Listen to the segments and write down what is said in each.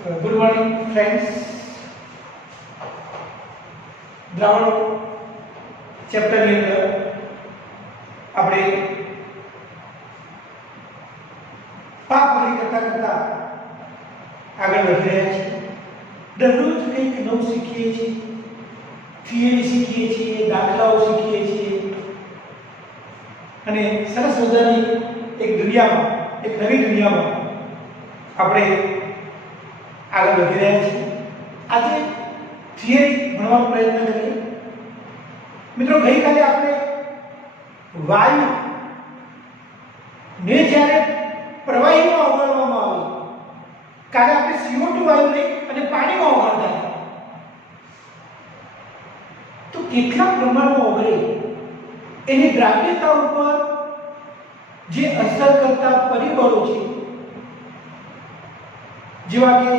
Good morning friends. દ્રાવણો ચેપ્ટરની અંદર આપણે પાકપરી કરતા આગળ વધી રહ્યા છીએ. દરરોજ કંઈક નવું શીખીએ છીએ, થિયરી શીખીએ છીએ, દાખલાઓ શીખીએ છીએ અને સરસ મજાની એક દુનિયામાં, એક નવી દુનિયામાં આપણે આગળ વધી રહ્યા છીએ. આજે થિયરી ભણવાનો પ્રયત્ન કરીએ. મિત્રો, ગઈકાલે આપણે વાયુ ને જ્યારે પ્રવાહીમાં ઓગાળવામાં આવે, કાલે આપણે CO2 વાયુ લઈ અને પાણીમાં ઓગાળતા હતા. તો કેટલા પ્રમાણમાં ઓગળે એની દ્રાવ્યતા ઉપર જે અસર કરતા પરિબળો છે, જેવા કે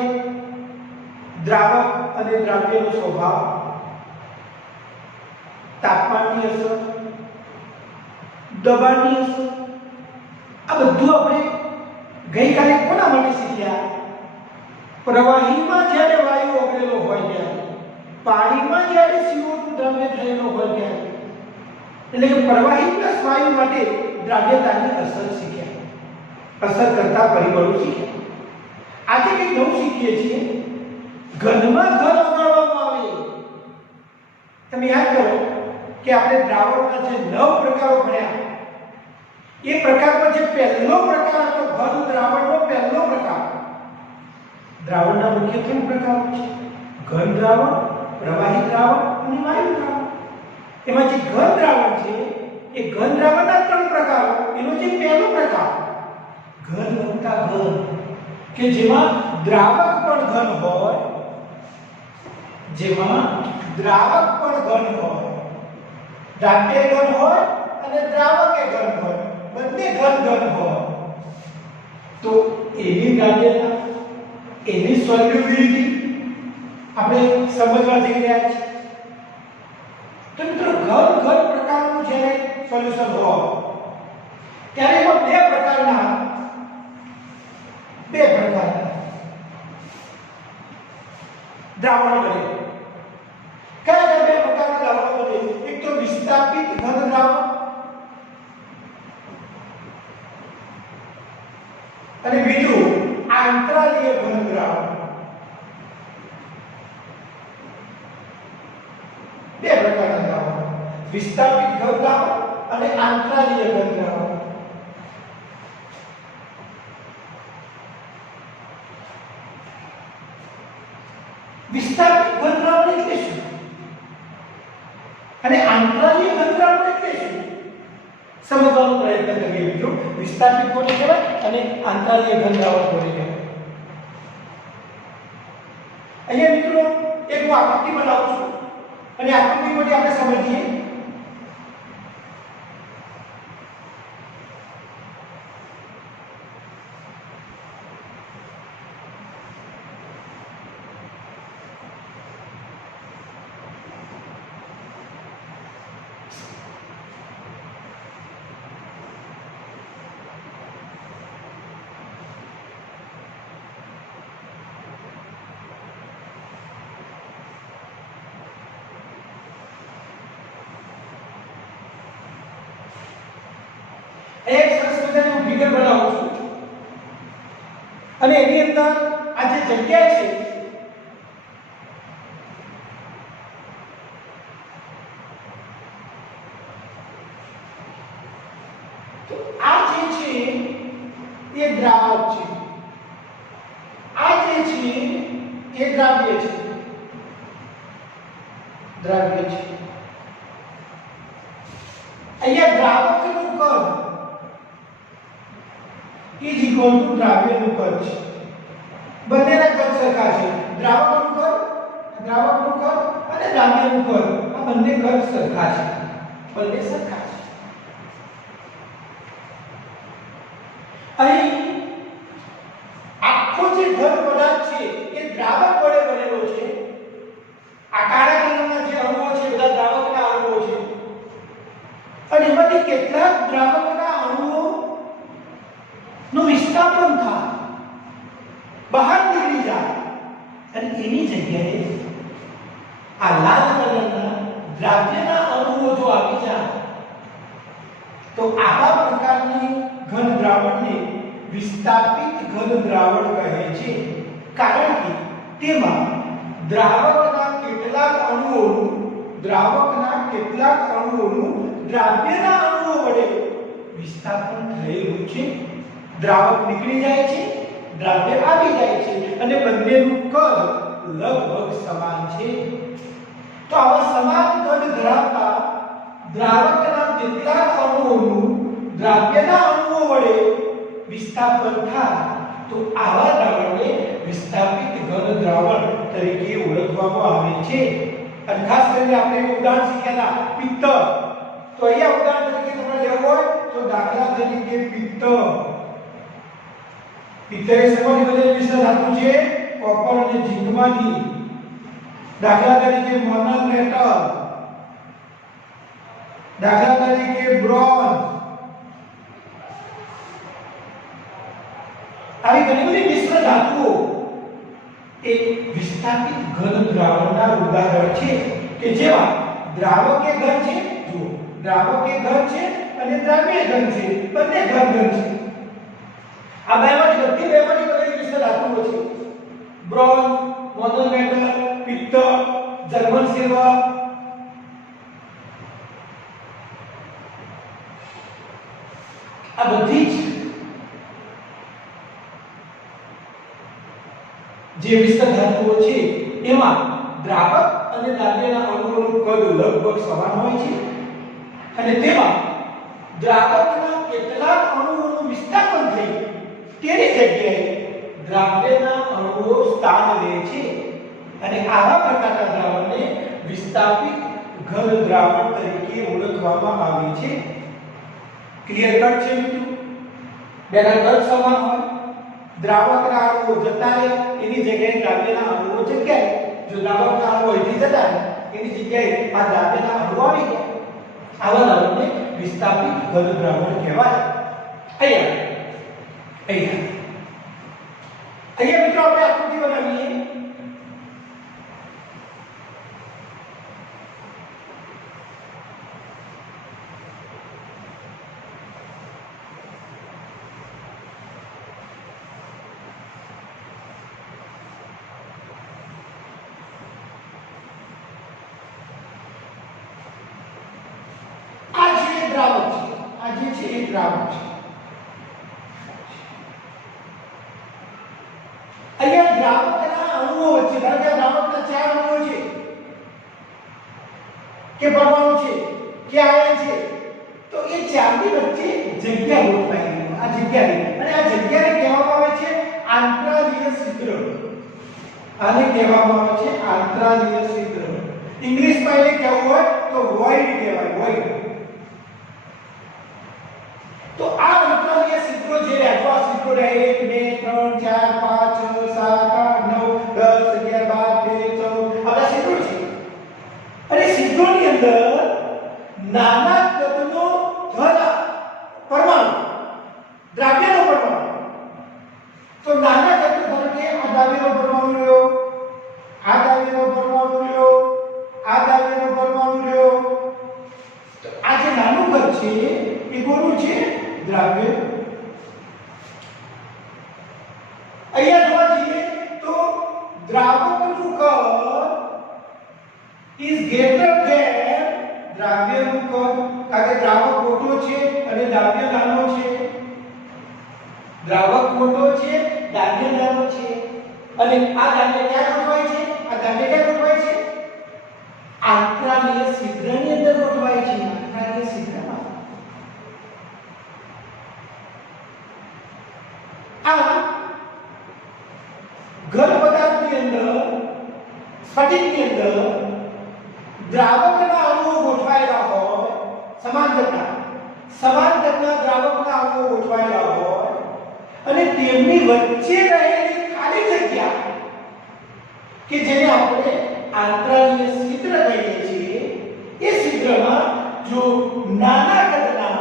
દ્રાવક અને દ્રાવ્યનો સ્વભાવ, તાપમાનની અસર, દબાણની અસર, આ બધું આપણે ગઈકાલે કોના માટે શીખ્યા? પ્રવાહીમાં જ્યારે વાયુ ઓગળેલો હોય ત્યારે, પાણીમાં જ્યારે CO2 દ્રાવ્ય થયેલો હોય ત્યારે, એટલે કે પ્રવાહી પ્લસ વાયુ માટે દ્રાવ્યતાની અસર શીખ્યા, અસર કરતા પરિબળો શીખ્યા. આજે કંઈક નવું શીખીએ છીએ. ઘનમાં ઘન ઓગાળવામાં આવે. તમે યાદ કરો કે આપણે દ્રાવણના જે 9 પ્રકારો ભણ્યા, એ પ્રકારમાં જે પહેલો પ્રકાર હતો ઘન દ્રાવણનો પહેલો પ્રકાર. દ્રાવણના મુખ્ય 3 પ્રકારો છે: ઘન દ્રાવણ, પ્રવાહી દ્રાવણ અને વાયુ દ્રાવણ. એમાં જે ઘન દ્રાવણ છે એ ઘન દ્રાવણના 3 પ્રકારો. એનો જે પહેલો પ્રકાર ઘન વત્તા ઘન, કે જેમાં દ્રાવક પણ ઘન હોય, જેમાં દ્રાવક પણ ઘન હોય, દ્રાવ્ય ઘન હોય અને દ્રાવકે ઘન હોય, બંને ઘન હોય, તો એની દ્રાવ્યતા, એની સોલ્યુબિલિટી આપણે સમજવા જઈ રહ્યા છીએ. તો મિત્રો, ઘન પ્રકારનું જ્યારે સોલ્યુશન હોય ત્યારે એમાં બે પ્રકારના દ્રાવણો બને. કયા બે પ્રકારના દ્રાવણો બને? એક તો વિસ્થાપિત ઘન દ્રાવણ અને બીજું આંતરાલીય ઘન દ્રાવણ. બે પ્રકારના દ્રાવણ: વિસ્થાપિત ઘન દ્રાવણ અને આંતરાલીય ઘન દ્રાવણ. વિસ્થાપિત ઘન દ્રાવણ એટલે શું અને આંતરાલીય ઘન દ્રાવણ એટલે શું, સમજવાનો પ્રયત્ન કરીએ મિત્રો. વિસ્થાપિત કોને કહેવાય અને આંતરાલીય ઘન દ્રાવણ કોને કહેવાય? અહીંયા મિત્રો એક હું આકૃતિ બનાવું છું અને આકૃતિ પરથી આપણે સમજીએ. એક સરસ મજાનું ફિગર બનાવું છું અને એની અંદર આ જે જગ્યા છે તો આ જે છે એ દ્રાવક છે, આ જે છે એ દ્રાવ્ય છે. અહીંયા દ્રાવકનું કદ is equal to દ્રાવ્યનું કદ છે. બંનેના કદ સરખા છે. દ્રાવકનું કદ અને દ્રાવ્યનું કદ, આ બંને કદ સરખા છે. અહીં આખો જે ઘન પદાર્થ છે એ દ્રાવક વડે બનેલો છે. આ કાળા રંગના જે અણુઓ છે બધા દ્રાવકના અણુઓ છે અને એમાંથી કેટલાક દ્રાવકના અણુઓ નું વિસ્થાપન થાય, બહાર નીકળી જાય એની જગ્યાએ આ લાલ કલરના દ્રાવ્યના અણુઓ જો આવી જાય તો આવા પ્રકારની ઘન દ્રાવણને વિસ્થાપિત ઘન દ્રાવણ કહે છે, કારણ કે તેમાં દ્રાવકના કેટલાક અણુઓનું દ્રાવ્યના અણુઓ વડે વિસ્થાપન થયેલું છે. દ્રાવક નીકળી જાય છે, દ્રાવ્ય આવી જાય છે અને બંનેનું કદ લગભગ સમાન છે. તો આવા સમાન કદ ધરાવતા દ્રાવકના કેટલાક અણુઓનું દ્રાવ્યના અણુઓ વડે વિસ્થાપન થાય તો આવા દ્રાવણને વિસ્થાપિત ઘન દ્રાવણ તરીકે ઓળખવામાં આવે છે. અને ખાસ કરીને આપણે એક ઉદાહરણ શીખ્યા હતા પિત્ત. તો અહીંયા ઉદાહરણ તરીકે તમારે લેવું હોય તો દાખલા તરીકે પિત્ત. પિત્ત એ શેમાંથી બનેલી મિશ્ર ધાતુ છે? કોપર અને ઝીંકમાંથી. દાખલા તરીકે મોનલ મેટલ, દાખલા તરીકે બ્રોન્ઝ. આવી ઘણી બધી મિશ્ર ધાતુઓ એ વિસ્થાપિત ઘન દ્રાવણના ઉદાહરણ છે કે જેમાં દ્રાવક એ ઘન છે, જુઓ દ્રાવક એ ઘન છે અને દ્રાવ્ય ઘન છે, બંને ઘન છે. આ બેમાંથી બનેલી મિશ્ર ધાતુઓ છે. બ્રોન્ઝ, મોનલ મેટલ, પિત્તળ, જર્મન સિલ્વર. આ બધી જે મિશ્ર ધાતુઓ છે એમાં દ્રાવક અને દ્રાવ્યના અણુઓનું કદ લગભગ સમાન હોય છે અને તેમાં દ્રાવકના કેટલાક અણુઓનું વિસ્થાપન થઈ તેની જગ્યાએ દ્રાવ્યના અણુઓ સ્થાન લે છે અને આવા પ્રકારના દ્રાવણને વિસ્થાપિત ઘન દ્રાવણ તરીકે ઓળખવામાં આવે છે. ક્લિયર કટ છે મિત્રો? બેના કદ સમાન હોય, દ્રાવકના અણુઓ જતા રહે એની જગ્યાએ દ્રાવ્યના અણુઓ જગ્યાએ, જો દ્રાવકના અણુઓ અહીંથી જતા રહે એની જગ્યાએ આ દ્રાવ્યના અણુઓ આવી ગયા. આવા દ્રાવણને વિસ્થાપિત ઘન દ્રાવણ કહેવાય. અહીંયા મિત્રો આપણે આકૃતિ બનાવીએ. દ્રાવક છે. અહીંયા દ્રાવકના અણુઓ વચ્ચે ધારો કે દ્રાવકના ચાર અણુઓ છે કે પરમાણુ છે કે આયન છે, તો એ ચારની વચ્ચે જગ્યા ગોઠવાઈ ગઈ. આ જગ્યાને અને આ જગ્યાને કહેવામાં આવે છે આંતરાલીય છિદ્ર. આને કહેવામાં આવે છે આંતરાલીય છિદ્ર. ઇંગ્લિશમાં એને કહેવું હોય તો વોઇડ કહેવાય, વોઇડ. તો આ આંતરાલીય છિદ્રો જે રહેવા છિદ્રો રહે 1 2 3 4 5 6 7 8 9 10 11 12 13 14 આ છિદ્રો છે. અને છિદ્રોની અંદર નાના કદનો ધન પરમાણુ, દ્રાવ્યનો પરમાણુ. તો નાના કદનો ધારો કે આ દ્રાવ્યનો પરમાણુ રહ્યો, આ દ્રાવ્યનો પરમાણુ રહ્યો, આ દ્રાવ્યનો પરમાણુ રહ્યો. તો આ જે નાનું કદ છે એ કોનું છે? દ્રાવ્ય. અહીંયા જોવા જઈએ તો દ્રાવકનું કદ is greater than દ્રાવ્યનું કદ. કારણ કે દ્રાવક મોટો છે અને દ્રાવ્ય નાનો છે. દ્રાવક મોટો છે, દ્રાવ્ય નાનો છે. અને આ દ્રાવ્ય ક્યાં ગોઠવાય છે? આ દ્રાવ્ય ક્યાં ગોઠવાય છે? આંતરાલીય છિદ્રની અંદર ગોઠવાય છે. આંતરાલીય છિદ્રમાં. આ ઘન પદાર્થની અંદર, સ્ફટિકની અંદર દ્રાવકના અણુઓ ગોઠવાયેલા હોય, સમાંતરના દ્રાવકના અણુઓ ગોઠવાયેલા હોય અને તેમની વચ્ચે રહેલી ખાલી જગ્યા કે જેને આપણે આંતરાલીય છિદ્ર કહીએ છીએ, એ છિદ્રમાં જો નાના કદના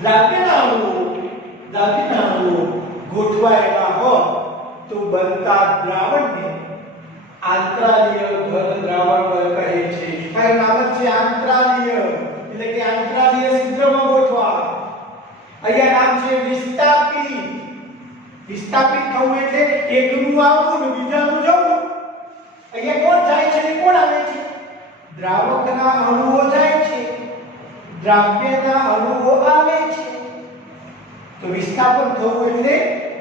દ્રાવ્યના અણુઓ ગોઠવાયેલા હોય તો બનતા દ્રાવણને આંતરાલીય ઘન દ્રાવણ કહે છે. કારણ નામ જ છે આંતરાલીય, એટલે કે આંતરાલીય છિદ્રમાં ગોઠવા. અહીંયા નામ છે વિસ્થાપિત. વિસ્થાપિત થવું એટલે એકનું આવવું ને બીજાનું જવું. અહીંયા કોણ જાય છે ને કોણ આવે છે? દ્રાવકના અણુઓ જાય છે, દ્રાવ્યના અણુઓ આવે છે. તો વિસ્થાપન થવું એટલે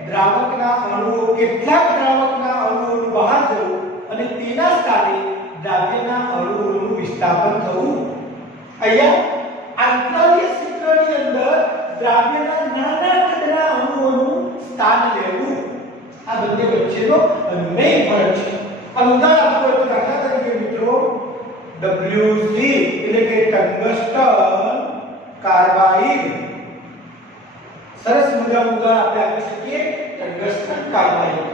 દ્રાવકના અણુઓ, કેટલાક દ્રાવકના અણુઓનું બહાર જવું અને તેના સ્થાને દ્રાવ્યના અણુઓનું વિસ્થાપન થવું. અહીંયા આંતરાલીય છિદ્રની અંદર દ્રાવ્યના નાના કદના અણુઓનું સ્થાન લેવું. આ બંને વચ્ચેનો મેઇન ફરક છે. આ ઉદાહરણ આપો તો દાખલા તરીકે મિત્રો WC એટલે કે ટંગસ્ટન કાર્બાઇડ. સરસ મજાનું ઉદાહરણ આપણે આપી શકીએ ટંગસ્ટન કાર્બાઇડ.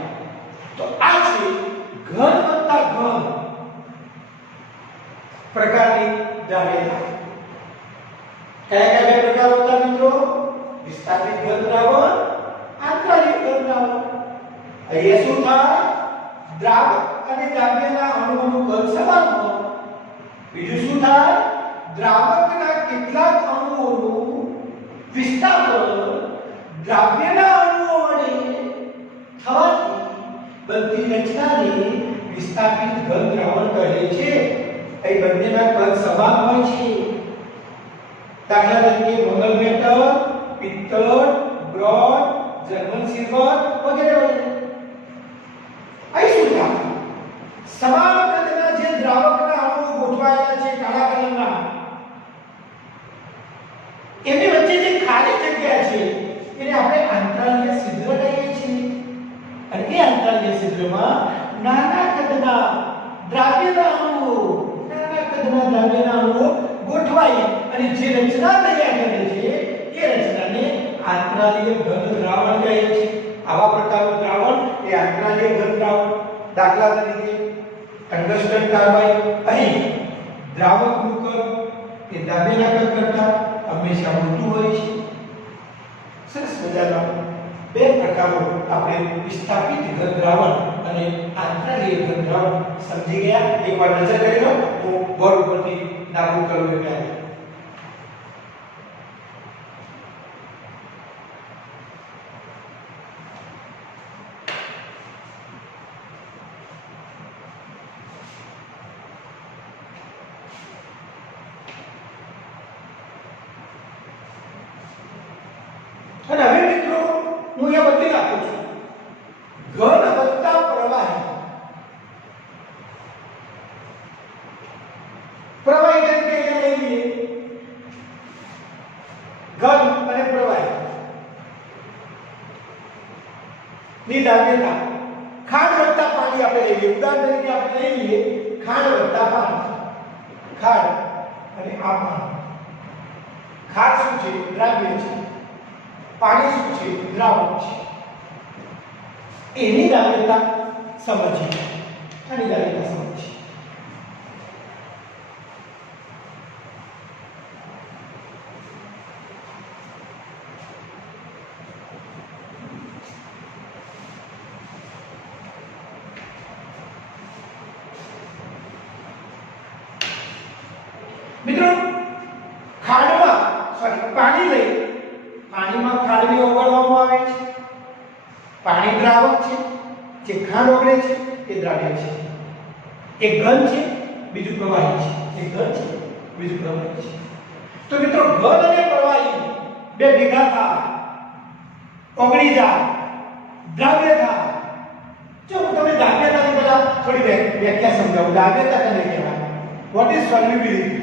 તો આ છે ઘન વત્તા ઘન પ્રકારની દ્રાવ્યતા. કયા કયા બે પ્રકાર હતા મિત્રો? વિસ્થાપિત ઘન દ્રાવણ, આંતરાલીય ઘન દ્રાવણ. અહીંયા શું થાય? દ્રાવક અને દ્રાવ્યના અણુઓનું કદ સમાન હોય. બીજું શું થાય? દ્રાવકના કેટલાક અણુઓનું વિસ્થાપન દ્રાવ્યના અણુઓ વડે થવાથી બનતી રચનાને વિસ્થાપિત ઘન દ્રાવણ કહે છે. એ બંનેના કદ સમાન હોય છે. દાખલા તરીકે મંગલ મેટલ, પિત્તળ, બ્રોન્ઝ, જર્મન સિલ્વર વગેરે વગેરે. અહીં શું થાય? સમાન કદના જે દ્રાવકના અણુઓ ગોઠવાયેલા છે કાળા કલરના, એની વચ્ચે જે ખાલી જગ્યા છે એને આપણે આંતરાલીય છિદ્ર કહીએ છીએ. અને એ આંતરાલીય છિદ્રમાં નાના કદના દ્રાવ્યના અણુઓ, ગોઠવાય અને જે રચના તૈયાર કરે છે એ રચનાને આંતરાલીય ઘન દ્રાવણ કહે છે. આવા પ્રકારનું દ્રાવણ એ આંતરાલીય ઘન દ્રાવણ. દાખલા તરીકે ટંગસ્ટન કાર્બાઇડ. અહીં દ્રાવકનું કદ એ દ્રાવ્યના કદ કરતાં હંમેશા મોટું હોય છે. સરસ મજાના બે પ્રકારો આપણે વિસ્થાપિત ઘન દ્રાવણ અને આંતરાલીય ઘન દ્રાવણ સમજી ગયા. એકવાર નજર કરી લો. હું બોર્ડ ઉપરથી લાગુ કરું એટલે અને હવે મિત્રો હું અહીંયા બદલી નાખું છું. ઘન વત્તા પ્રવાહી. પ્રવાહી તરીકે અહીંયા લઈ લઈએ. ઘન અને પ્રવાહી ની દ્રાવ્યતા ખાંડ વત્તા પાણી આપણે લઈ લઈએ. ઉદાહરણ તરીકે આપણે લઈ લઈએ ખાંડ વત્તા પાણી. ખાંડ અને આ પાણી. ખાંડ શું છે? દ્રાવ્ય છે. પાણી શું છે? દ્રાવક છે. એની દ્રાવ્યતા સમજીએ. આની દ્રાવ્યતા સમજીએ. મિત્રો ખાંડમાં પાણી લઈ પાણીમાં ખાંડને ઓગળવામાં આવે છે. પાણી દ્રાવક છે, જે ખાંડ ઓગળે છે એ દ્રાવ્ય છે. એક ઘન છે, બીજું પ્રવાહી છે. એક ઘન છે, બીજું પ્રવાહી છે. તો મિત્રો ઘન અને પ્રવાહી બે ભેગા થાય, ઓગળી જાય, દ્રાવ્ય થાય. જો હું તમને દ્રાવ્યતાની પહેલા થોડી વ્યાખ્યા સમજાવું. દ્રાવ્યતા તેને કહેવાય. What is solubility?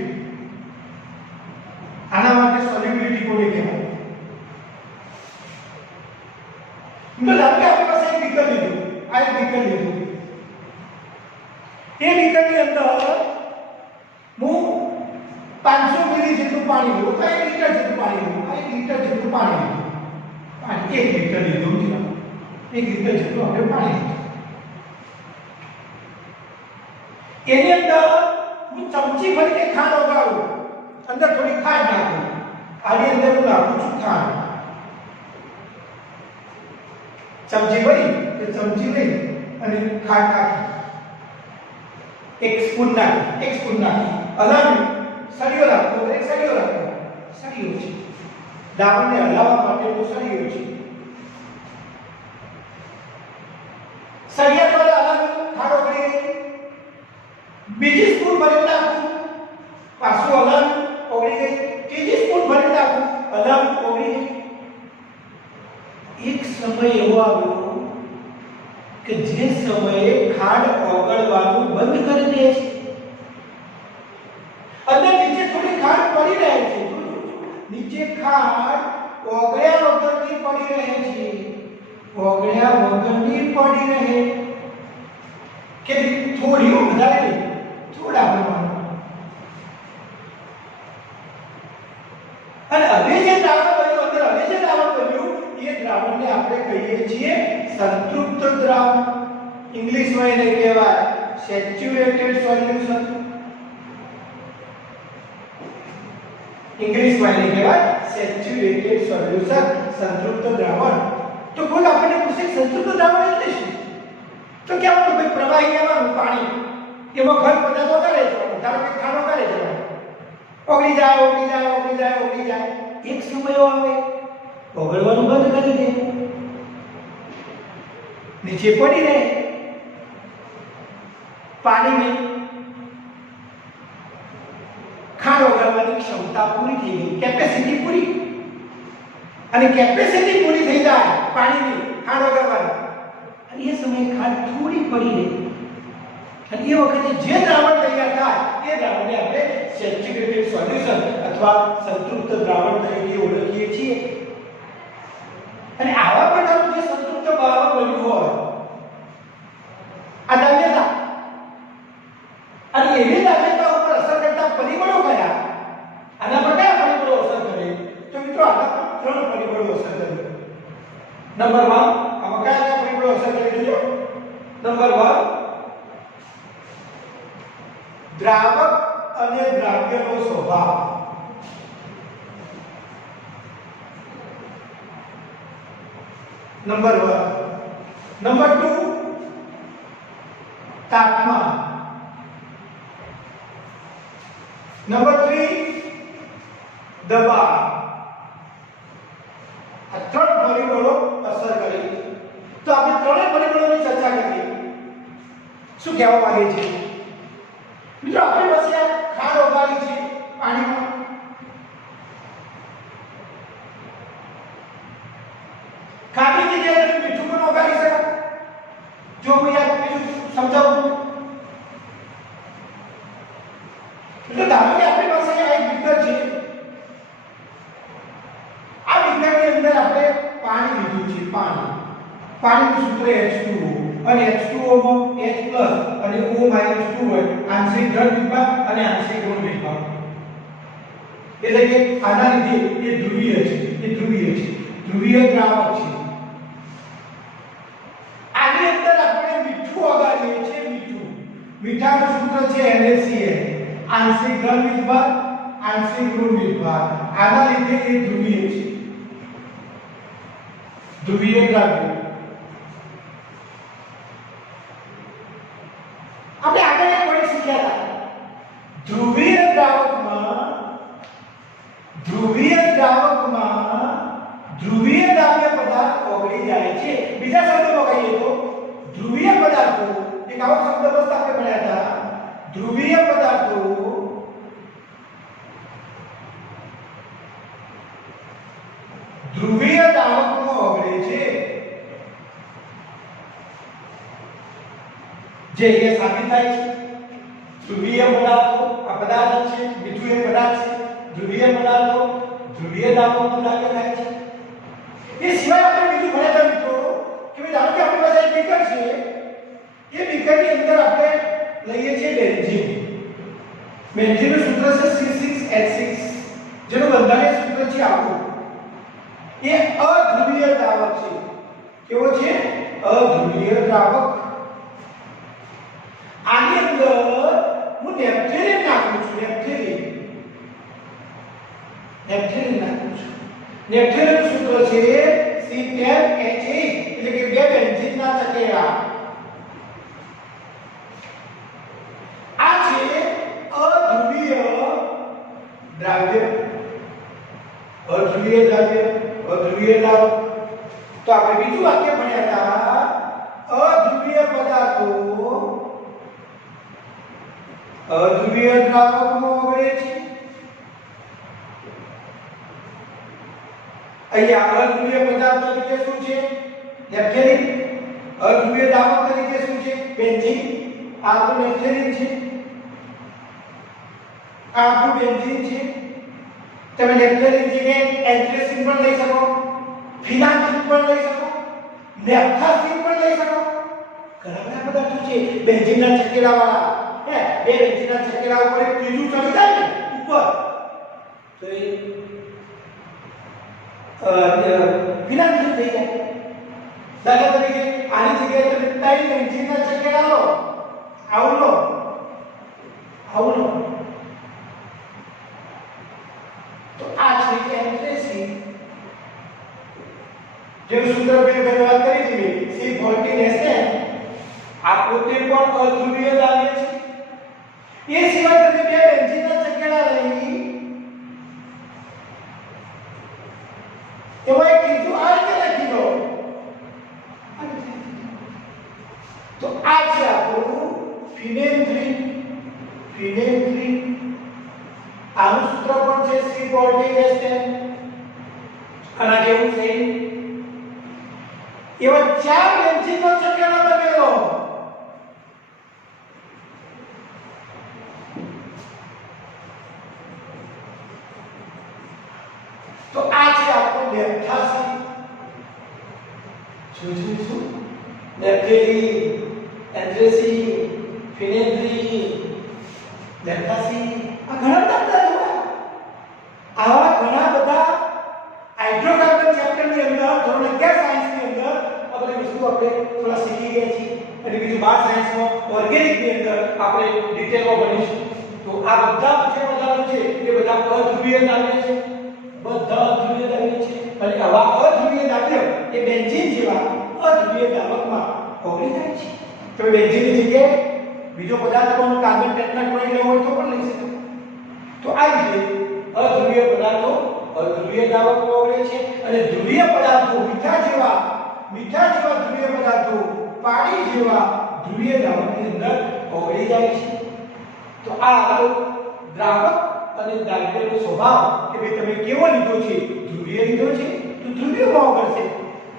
આના માટે સોલ્યુબિલિટી કોને કહેવાય? તો ધારો કે આપણી પાસે એક બીકર લીધું. આ એક બીકર લીધું. એ બીકરની અંદર હું 500 મિલી જેટલું પાણી લઉં. તો 1 લિટર જેટલું પાણી લઉં. 1 લિટર જેટલું પાણી લીધું. પાણી 1 લિટર લીધું છે. 1 લિટર જેટલું આપણે પાણી લીધું. એની અંદર હું ચમચી ભરીને ખાંડ ઓગાળું. અંદર થોડી ખાંડ નાખું. આની અંદર હું નાખું છું ખાંડ. ચમચી ભરી તે ચમચી લઈ અને ખાંડ નાખી, એક સ્પૂન નાખી હલાવી સળિયો રાખવો, એક સળિયો રાખવો, સળિયો છે દ્રાવણને હલાવવા માટેનો સળિયો છે. સળિયા દ્વારા હલાવી ખાંડ ઓગળી ગઈ, બીજી સ્પૂન ભરી નાખવું, પાછું હલાવી ઓગળી ગઈ, ત્રીજી સ્પૂન ભરી નાખવું, હલાવી ઓગળી ગઈ. એક સમય એવો આવ્યો કે જે સમયે ખાંડ ઓગળવાનું બંધ કરી દે છે અને નીચે થોડી ખાંડ પડી રહે છે, નીચે ખાંડ ઓગળ્યા વગરની પડી રહે છે, ઓગળ્યા વગરની પડી રહે કે થોડી વધારે થોડા પ્રમાણમાં. અને હવે જે દ્રાવણ બન્યું અંદર હવે જે દ્રાવણ બન્યું એ દ્રાવણને આપણે કહીએ છીએ સંતૃપ્ત દ્રાવણ. ઇંગ્લિશમાં એને કહેવાય સેચ્યુરેટેડ સોલ્યુશન. ઇંગ્લિશમાં એને કહેવાય સેચ્યુરેટેડ સોલ્યુશન, સંતૃપ્ત દ્રાવણ. તો કોઈ આપણને પૂછે સંતૃપ્ત દ્રાવણ એટલે શું? તો કે આપણે ભાઈ પ્રવાહી લેવાનું પાણી, એમાં ઘન પદાર્થો કરે છે, ધારો કે ખાંડ કરે છે, ઓગળી જાય. એક સમય આવે ઓગળવાનું બંધ કરી દે, નીચે પડી રહે પાણીની ખાંડ ઓગળવાની ક્ષમતા પૂરી થઈ ગઈ, કેપેસિટી પૂરી. અને કેપેસિટી પૂરી થઈ જાય પાણીની ખાંડ ઓગળવાની, અને એ સમયે ખાંડ થોડી પડી રહે, અને એ વખતે જે દ્રાવણ તૈયાર થાય એ દ્રાવણને આપણે સેચ્યુરેટેડ સોલ્યુશન અથવા સંતૃપ્ત દ્રાવણ તરીકે ઓળખીએ છીએ. અને આવા પ્રકારનું જે સંતૃપ્ત દ્રાવણ બન્યું હોય આ દ્રવ્યતા, અને એવી દ્રવ્યતા ઉપર અસર કરતા પરિબળો કયા, આના પર કયા પરિબળો અસર કરે? તો મિત્રો આના પર 3 પરિબળો અસર કરે. નંબર 1 આમાં કયા પરિબળો અસર કરે જોજો. નંબર 1 દ્રાવક અને દ્રાવ્યનો સ્વભાવ. નંબર 1. નંબર 2 તાપમાન. નંબર 3 દબાણ. આ 3 પરિબળો અસર કરે. તો આપણે ત્રણેય પરિબળોની ચર્ચા કરીએ. શું કહેવા માંગે છે મિત્રો? આપણી પાસે આ ખાંડ ઓગાળી છે પાણીમાં, ખાંડની જગ્યાએ તમે મીઠું પણ ઓગાળી શકો. જો હું યાદ બીજું સમજાવું એટલે ધારો કે આપણી પાસે આ એક બીકર છે, આ બીકરની અંદર આપણે પાણી લીધું છે. પાણીનું સૂત્ર H2O, અને H2O માં H+ અને O- 2 હોય, આંશિક ઘન વિભાગ અને આંશિક ઋણ વિભાગ. એટલે કે આના લીધે એ ધ્રુવીય દ્રાવક છે. આની અંદર આપણે મીઠું ઓગાળીએ છીએ. મીઠાનું સૂત્ર છે NaCl, આંશિક ઘન વિભાગ આંશિક ઋણ વિભાગ. આના લીધે એ ધ્રુવીય છે, ધ્રુવીય દ્રાવ્ય. આપણે આગળ એક પોઈન્ટ શીખ્યા હતા. ધ્રુવીય દ્રાવકમાં ધ્રુવીય દ્રાવ્ય પદાર્થ ઓગળી જાય છે. બીજા શબ્દોમાં કહીએ તો ધ્રુવીય પદાર્થો, એક આવો શબ્દ બસ આપણે ભણ્યા હતા, ધ્રુવીય પદાર્થો ધ્રુવીય દ્રાવકમાં ઓગળે છે. જે એ સાબિત થાય છે ધ્રુવીય પદાર્થો, આ પદાર્થ છે, મીઠું એ પદાર્થ છે, ધ્રુવીય પદાર્થો ધ્રુવીય દ્રાવકમાં દ્રાવ્ય થાય છે. એ સિવાય આપણે બીજું ભણ્યા હતા મિત્રો કે ભાઈ ધારો કે આપણી પાસે એક બીકર છે, એ બીકરની અંદર આપણે લઈએ છીએ બેન્ઝીન. બેન્ઝીનનું સૂત્ર છે C6H6, જેનું બંધારણીય સૂત્ર છે આવું. એ અધ્રુવીય દ્રાવક છે. કેવો છે? અધ્રુવીય દ્રાવક. આની અંદર હું નેપ્થેલિન નાખું છું. નેપ્થેલિન નાખું છું. નેપ્થેલિનનું સૂત્ર છે C10H8 એટલે કે બે બેન્ઝીનના ચકેરા. આ છે અધ્રુવીય દ્રાવ્ય. અધ્રુવીય દ્રાવ્ય, અધ્રુવીય દ્રાવક. તો આપણે બીજું વાક્ય ભણ્યા હતા, અધ્રુવીય પદાર્થો અધ્રુવીય દ્રાવકમાં ઓગળે છે. અહીંયા અધ્રુવીય પદાર્થ તરીકે શું છે? નેપ્થેલિન. અધ્રુવીય દ્રાવક તરીકે શું છે? બેન્ઝીન. આ તો નેપ્થેલિન છે, આ આપણું બેન્ઝીન છે. તમે નેપ્થેલિન જગ્યાએ એન્થ્રેસીન પણ લઈ શકો, ફિનાન્થિન પણ લઈ શકો, નેપ્થાસીન પણ લઈ શકો. ઘણા બધા પદાર્થો છે બેન્ઝીનના ચકેરાવાળા. બે બેન્ઝીનના ચકેરા ઉપર એક ત્રીજું ચડી જાય ને ઉપર, તો એ ફિનાન્થિન થઈ જાય. દાખલા તરીકે આની જગ્યાએ તમે ત્રણ બેન્ઝીનના ચકેરા લો, આવું લો, આવું લો, તો આ છે એન્થ્રેસીન. જેનું સૂત્ર મેં વાત કરી દીધી, C14SN. આ પોતે પણ અધ્રુવીય દ્રાવ્ય છે. એ સિવાય તમે બે બેન્ઝીનના ચકેડા લઈ એમાં એક ત્રીજું આ રીતે લખી દો, તો આ છે આપણું ફિનેન્થ્રીન. ફિનેન્થ્રીન આનું સૂત્ર પણ છે C14SN. આના જેવું છે. એવા ચાર બેન્ઝીનનો ચકેડો બનેલો. તો આ છે આપણું નેપ્થાસીન. શું નેપ્થેલિન, એન્થ્રેસીન, ફિનેન્થ્રીન, નેપ્થાસીન. આ ઘણા બધા આવા ઘણા બધા હાઇડ્રોકાર્બન ચેપ્ટરની અંદર ધોરણ 11 સાયન્સની અંદર આ બધી વસ્તુ આપણે થોડા શીખી ગયા છીએ. અને બીજું 12 સાયન્સમાં ઓર્ગેનિકની અંદર આપણે ડિટેલમાં ભણીશું. તો આ બધા જે પદાર્થો છે એ બધા અધ્રુવીય દ્રાવ્ય છે, બધા અધ્રુવીય દ્રાવ્ય છે. અને આવા અધ્રુવીય દ્રાવ્ય એ બેન્ઝીન જેવા અધ્રુવીય દ્રાવકમાં ઓગળી જાય છે. તો બેન્ઝીનની જગ્યાએ બીજો પદાર્થ પણ કાર્બન ટેટ્રાક્લોરાઇડ લેવો હોય તો પણ લઈ શકો. તો આ રીતે અધ્રુવીય પદાર્થો અધ્રુવીય દ્રાવકમાં ઓગળે છે. અને ધ્રુવીય પદાર્થો મીઠા જેવા ધ્રુવીય પદાર્થો પાણી જેવા ધ્રુવીય દ્રાવકની અંદર ઓગળી જાય છે. તો આ આપણો દ્રાવક અને દ્રાવ્યનો સ્વભાવ કે ભાઈ તમે કેવો લીધો છે? ધ્રુવીય લીધો છે તો ધ્રુવીયમાં ઓગળશે,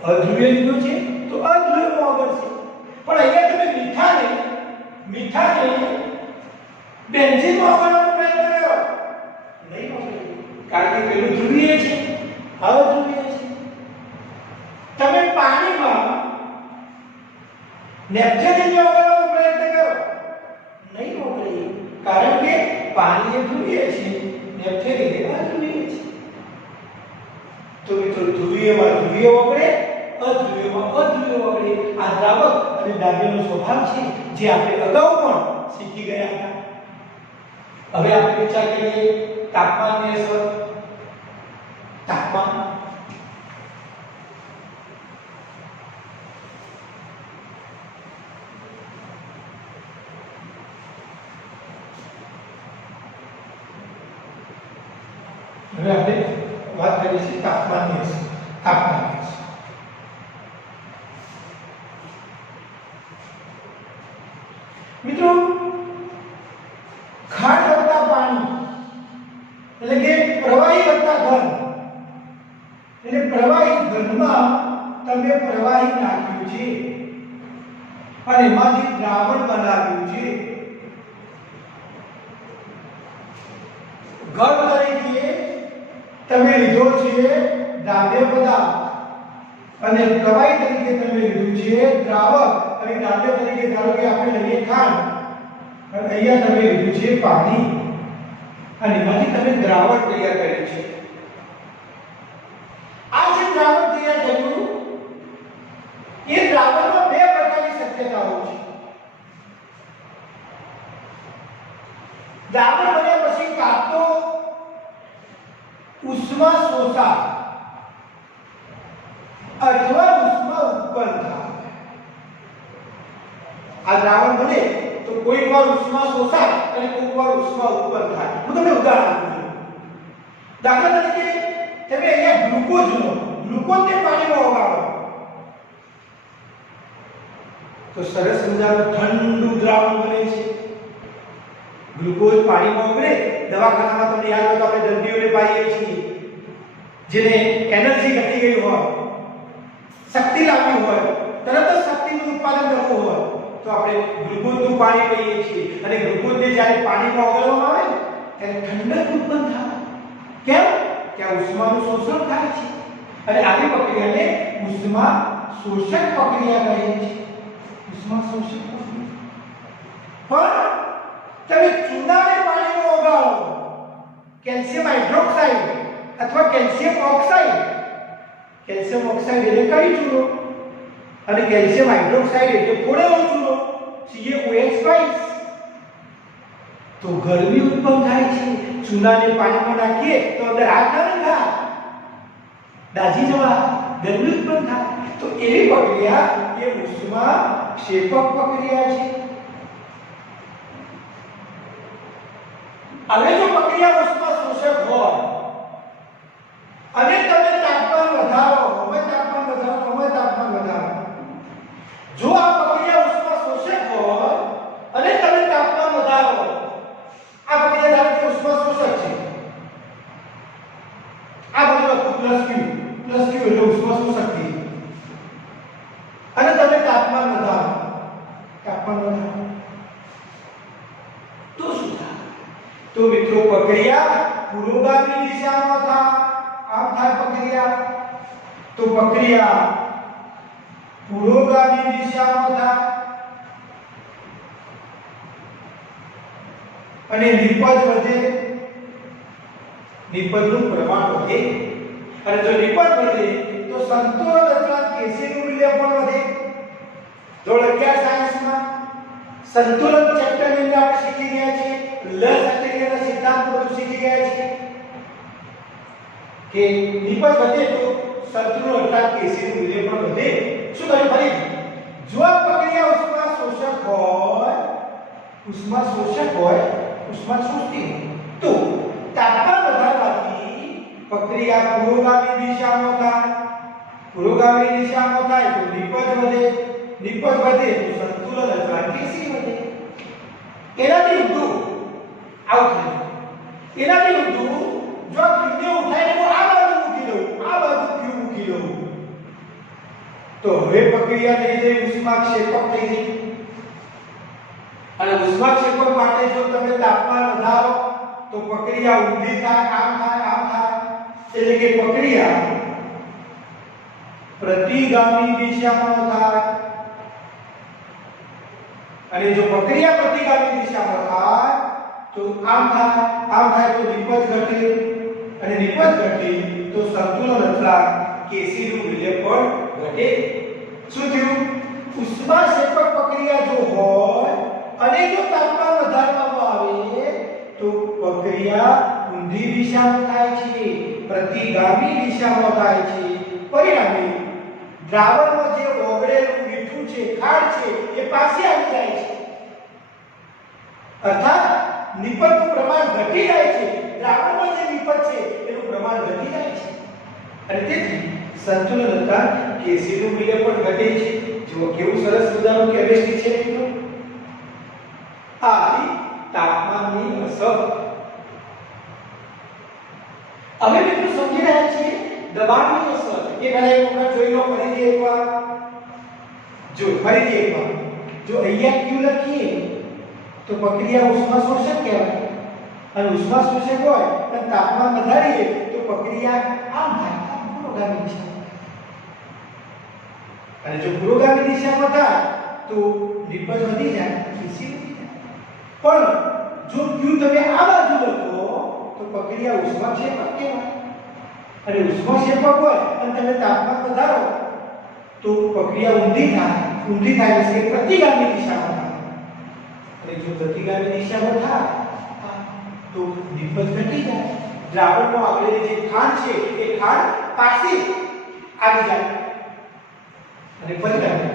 અધ્રુવીય લીધો છે તો અધ્રુવીયમાં ઓગળશે. પણ અહીંયા તમે મીઠાને બેન્ઝીનમાં ઓગળવાનો પ્રયત્ન કરો, નહીં ઓગળે, કારણ કે પેલું ધ્રુવીય છે, અધ્રુવીય છે. તમે પાણીમાં નેપ્થેલિનને ઓગળવાનો પ્રયત્ન કરો, નહીં ઓગળે, કારણ કે પાણી એ ધ્રુવીય છે, નેપ્થેલિન એ અધ્રુવીય છે. તો મિત્રો ધ્રુવીયમાં ધ્રુવીય ઓગળે, અધ્રુવીયમાં અધ્રુવીય ઓગળે. આ દ્રાવક અને દ્રાવ્યનો સ્વભાવ છે જે આપણે અગાઉ પણ શીખી ગયા હતા. હવે આપણે વિચાર કરીએ તાપમાનની અસર. તાપમાન હવે આપણે વાત કરીએ છીએ તાપમાનની અસર. મિત્રો ખાંડ વત્તા પાણી એટલે કે પ્રવાહી વત્તા ઘન, એટલે પ્રવાહી ઘનમાં તમે પ્રવાહી નાખ્યું છે અને એમાંથી દ્રાવણ બનાવ્યું છે. ઘન તરીકે તમે લીધો છે દ્રાવ્ય પદાર્થ અને પ્રવાહી તરીકે તમે લીધું છે દ્રાવક. અને દ્રાવ્ય તરીકે ધારો કે આપણે લઈએ ખાંડ અને અહીંયા તમે લીધું છે પાણી અને એમાંથી તમે દ્રાવણ તૈયાર કર્યું છે. આ જે દ્રાવણ તૈયાર કર્યું એ દ્રાવણમાં બે પ્રકારની શક્યતાઓ છે. દ્રાવણ બન્યા પછી કાં તો ઉષ્મા શોષાય અથવા ઉષ્મા ઉત્પન્ન થાય. આ દ્રાવણ બને તો કોઈક વાર ઉષ્મા શોષાય અને કોઈક વાર ઉષ્મા ઉત્પન્ન થાય. હું તમને ઉદાહરણ આપું છું. દાખલા તરીકે તમે અહીંયા ગ્લુકોઝ લો, ગ્લુકોઝને પાણીમાં ઓગાળો તો સરસ મજાનું ઠંડુ દ્રાવણ બને છે. ગ્લુકોઝ પાણીમાં ઓગળે, દવાખાનામાં તમને યાદ હોય તો આપણે દર્દીઓને પાઈએ છીએ જેને એનર્જી ઘટી ગઈ હોય, શક્તિ લાવવી હોય, તરત જ શક્તિનું ઉત્પાદન કરવું હોય તો આપણે ગ્લુકોઝનું પાણી પીએ છીએ. અને ગ્લુકોઝને જ્યારે પાણીમાં ઓગાળવામાં આવે ત્યારે ઠંડક ઉત્પન્ન થાય. કેમ? કે આ ઉષ્માનું શોષણ થાય છે અને આવી પ્રક્રિયાને ઉષ્મા શોષક પ્રક્રિયા કહે છે. ઉષ્મા શોષક પ્રક્રિયા. પણ તમે ચૂનાને પાણીમાં ઓગાળો, કેલ્શિયમ હાઇડ્રોક્સાઇડ અથવા કેલ્શિયમ ઓક્સાઇડ, કેલ્શિયમ ઓક્સાઇડ એટલે કઈ ચૂનો અને કેલ્શિયમ હાઇડ્રોક્સાઇડ એટલે ફોડેલો ચૂનો, CaOH તો ગરમી ઉત્પન્ન થાય છે. ચૂનાને પાણીમાં નાખીએ તો અંદર આગ ના થાય, દાજી જવા, ગરમી ઉત્પન્ન થાય. તો એવી પ્રક્રિયા એ ઉષ્મા ક્ષેપક પ્રક્રિયા છે. હવે જો પ્રક્રિયા ઉષ્મા શોષક હોય અને તમે તાપમાન વધારો, જો આ પ્રક્રિયા ઉષ્મા શોષક હોય અને તમે તાપમાન વધારો, આ પ્રક્રિયા ધારો કે ઉષ્મા શોષક છે, આ બધું પ્લસ Q એટલે ઉષ્મા શોષક છે, અને તમે તાપમાન વધારો તો શું થાય? તો મિત્રો પ્રક્રિયા પુરોગામી દિશામાં થાય. આમ થાય પ્રક્રિયા, તો પ્રક્રિયા પુરોગામી દિશામાં થાય અને નિપજ વધે, નિપજનું પ્રમાણ વધે. અને જો નિપજ વધે તો સંતુલન અથવા કેસીનું મૂલ્ય પણ વધે. ધોરણ 11 સાયન્સમાં સંતુલન ચેપ્ટરની અંદર આપણે શીખી ગયા છીએ, લસક્રિયના સિદ્ધાંત બધું શીખી ગયા છીએ કે નિપજ વધે તો સંતુલન અથવા કેસીનું મૂલ્ય પણ વધે. શું કહ્યું ફરી? જો આ પ્રક્રિયા ઉષ્મા શોષક હોય, ઉષ્મા શોષતી હોય તો તાપમાન વધારવાથી પ્રક્રિયા પુરોગામી દિશામાં થાય. પુરોગામી દિશામાં થાય તો નિપજ વધે, નિપજ વધે તો સંતુલન અથવા કેસી વધે. એનાથી ઊંધું આવું થાય. એનાથી ઊંધું જો Q ને ઉઠાઈને હું આ બાજુ મૂકી દઉં, આ બાજુ Q મૂકી દઉં તો હવે પ્રક્રિયા થઈ જાય ઉષ્માક્ષેપક થઈ જાય. અને ઉષ્માક્ષેપક માટે જો તમે તાપમાન વધારો તો પ્રક્રિયા ઊંધી થાય, આમ થાય. એટલે કે પ્રક્રિયા પ્રતિગામી દિશામાં થાય. અને જો પ્રક્રિયા પ્રતિગામી દિશામાં થાય તો આમ થાય તો નિપજ ઘટે, અને નિપજ ઘટે તો સંતુલન અથવા કેસીનું મૂલ્ય પણ ઘટે. શું થયું? ઉષ્માક્ષેપક પ્રક્રિયા જો હોય અને જો તાપમાન વધારવામાં આવે તો પ્રક્રિયા ઊંધી દિશામાં થાય છે, પ્રતિગામી દિશામાં થાય છે. પરિણામે દ્રાવણમાં જે ઓગળેલું મીઠું છે, ખાંડ છે એ પાછી આવી જાય છે. અર્થાત નિપજનું પ્રમાણ ઘટી જાય છે. દ્રાવણમાં જે નિપજ છે એનું પ્રમાણ ઘટી જાય છે અને તેથી સંતુલન અથવા કેસીનું મૂલ્ય પણ ઘટે છે. જો કેવું સરસ મજાનું કેમિસ્ટ્રી છે મિત્રો. આ તાપમાનની અસર. હવે મિત્રો સમજી રહ્યા છીએ દબાણની અસર. એ પહેલા એક વખત જોઈ લો ફરીથી એકવાર. જો અહીંયા Q લખીએ તો પ્રક્રિયા ઉષ્મા શોષક કહેવાય. અને ઉષ્મા શોષક હોય અને તાપમાન વધારીએ તો પ્રક્રિયા આમ થાય, પુરોગામી દિશામાં. અને જો પુરોગામી દિશામાં થાય તો નિપજ વધી જાય, કેસી વધી જાય. પણ જો Q તમે આ બાજુ લખો તો પ્રક્રિયા ઉષ્માક્ષેપક કહેવાય. અને ઉષ્માક્ષેપક હોય અને તમે તાપમાન વધારો તો પ્રક્રિયા ઊંધી થાય એટલે પ્રતિગામી દિશામાં થાય. અને જો પ્રતિગામી દિશામાં થાય તો નિપજ ઘટી જાય. દ્રાવણમાં આવેલી જે ખાંડ છે એ ખાંડ પાછી આવી જાય. અને પરિણામે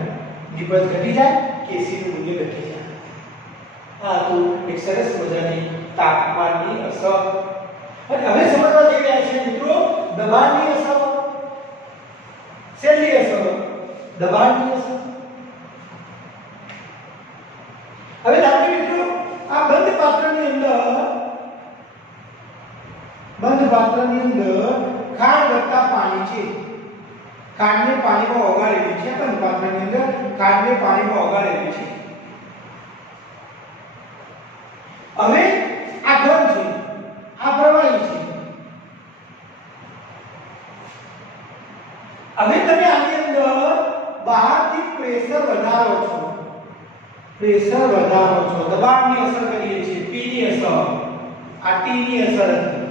નિપજ ઘટી જાય કેસી નું મૂલ્ય ઘટી જાય. આ તો એક સરસ મજાની તાપમાનની અસર. અને હવે સમજવા જેવી આ છે મિત્રો દબાણની અસર. શેની અસર? દબાણની અસર. હવે આપણે મિત્રો આ બંધ પાત્રની અંદર ખાંડ વત્તા પાણી છે. ખાંડને પાણીમાં ઓગાળેલી છે. બંધ પાત્રની અંદર ખાંડને પાણીમાં ઓગાળેલી છે. હવે આ ઘન છે, આ પ્રવાહી છે. હવે તમે આની અંદર બહારથી પ્રેશર વધારો છો, દબાણની અસર કરીએ છીએ. P ની અસર, આ T ની અસર હતી.